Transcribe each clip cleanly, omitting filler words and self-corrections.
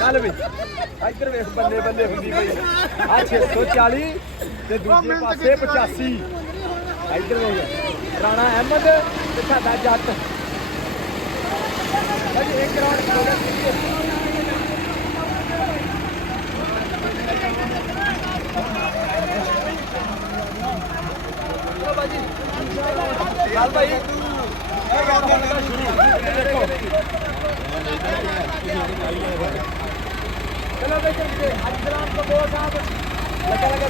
ਚੱਲ ਵੀ ਇੱਧਰ ਵੇਖ ਬੱਲੇ ਬੱਲੇ ਹੁੰਦੀ ਪਈ ਆ 640 ਤੇ ਦੂਜੇ ਪਾਸੇ 85 ਇੱਧਰ ਵੇਖ ਰਾਣਾ ਅਹਿਮਦ ਤੇ ਸਾਡਾ ਜੱਟ ਭਾਜੀ 1 ਰਾਉਂਡ ਹੋ ਗਿਆ ਚੱਲ ਭਾਈ ਦੇਖੋ चलो देखिए आज रात को बहुत साहब लगा लगा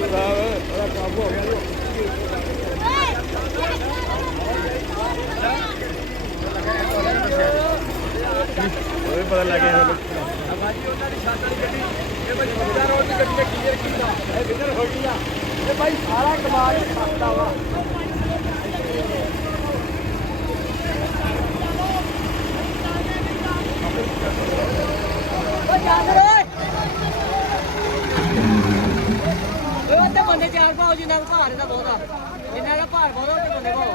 बता काबू हो गया पता लगे भाजी उन्होंने छत वाली गड्डी ये भाई 15 रोड की गड्डी ने क्लीयर किया ये विनर हो गया ये भाई सारा कमाल करता वा ਉਹ ਬੰਦੇ ਚਾਰ ਪਾਓ ਜਿੰਨਾ ਭਾਰ ਇਹਦਾ ਬਹੁਤਾ ਜਿੰਨਾ ਦਾ ਭਾਰ ਬਹੁਤਾ ਉਹ ਬੰਦੇ ਪਾਓ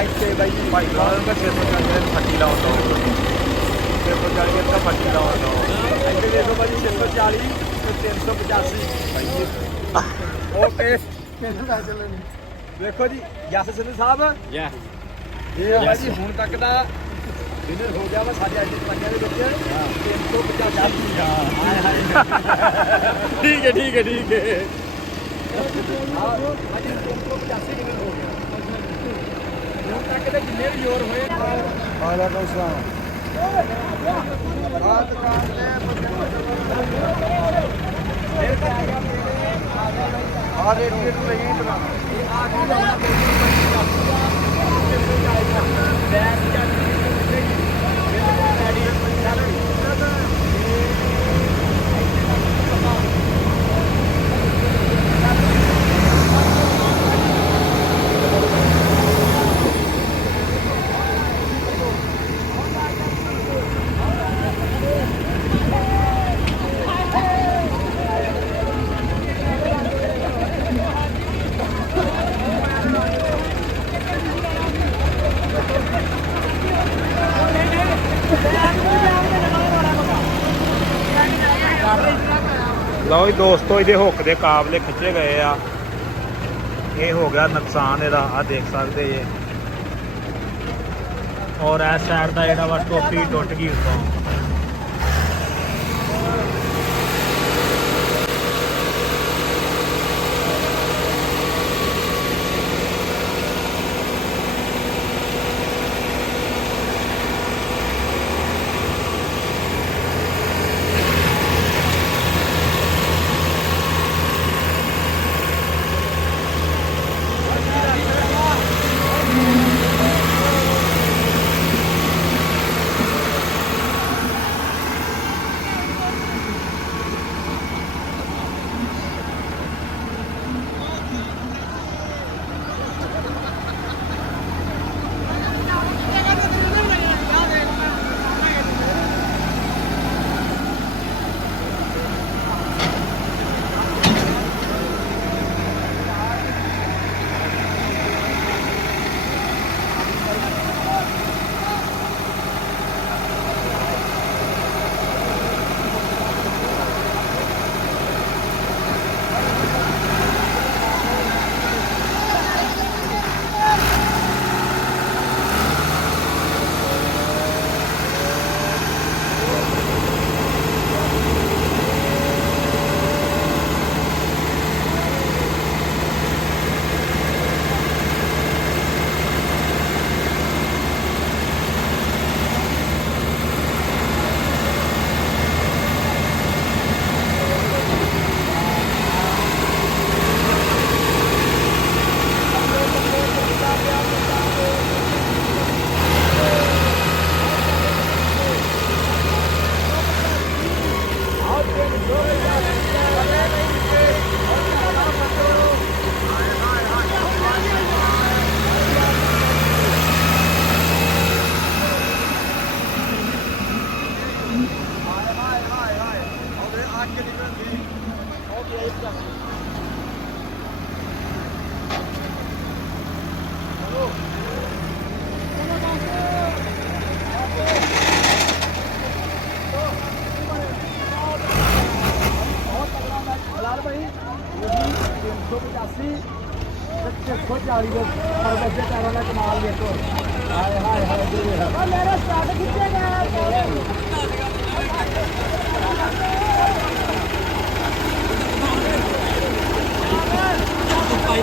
ऐसे भाई भाई का 640 फटी लाउंड हो 640 का फटी लाउंड हो ऐसे देखो भाई 640 तो 385 भाई ओके देखो जी यस सिद्धू साहब यस ये भाई ਹੁਣ ਤੱਕ ਦਾ ਵਿਨਰ ਹੋ ਗਿਆ ਵਾ ਸਾਡੇ ਅੱਜ ਦੇ ਪੰਜਾਂ ਦੇ ਵਿੱਚ 385 ਹਾਏ ਹਾਏ ਠੀਕ ਹੈ ਠੀਕ ਹੈ ਠੀਕ ਹੈ ਹਾਂ ਅੱਜ 385 ਵਿਨਰ ਹੋ ਗਿਆ ਹੁਣ ਤੱਕ ਦੇ ਜਿੰਨੇ ਵੀ ਜ਼ੋਰ ਹੋਏ ਵਾਲੇਕੁਮ ਸਲਾਮ ਆ ਦੁਕਾਨ ਤੇ ਆ ਦੇ ਰੇਟ ਨਹੀਂ ਬਣਾ ਇਹ ਆ ਕੇ ਲਾਉਣਾ ਬੈਗ ਜਾਂਦੀ ਲਓ ਜੀ ਦੋਸਤੋ ਇਹਦੇ ਹੁੱਕ ਦੇ ਕਾਬਲੇ ਖਿੱਚੇ ਗਏ ਆ ਇਹ ਹੋ ਗਿਆ ਨੁਕਸਾਨ ਇਹਦਾ ਆ ਦੇਖ ਸਕਦੇ ਜੇ ਔਰ ਇਸ ਸਾਈਡ ਦਾ ਜਿਹੜਾ ਵਾ ਟੋਪੀ ਟੁੱਟ ਗਈ ਉੱਤੋਂ ਲਾਲ ਭਾਈ 385 640 ਦੇ ਪਰਵੱਜੇ ਟਾਇਰਾਂ ਦਾ ਕਮਾਲ ਦੇਖੋ ਹਾਏ ਹਾਏ ਹਾਏ ਜੀ ਮੇਰਾ ਸਟਾਰਟ ਕਿੱਥੇ ਗਿਆ ਭਾਈ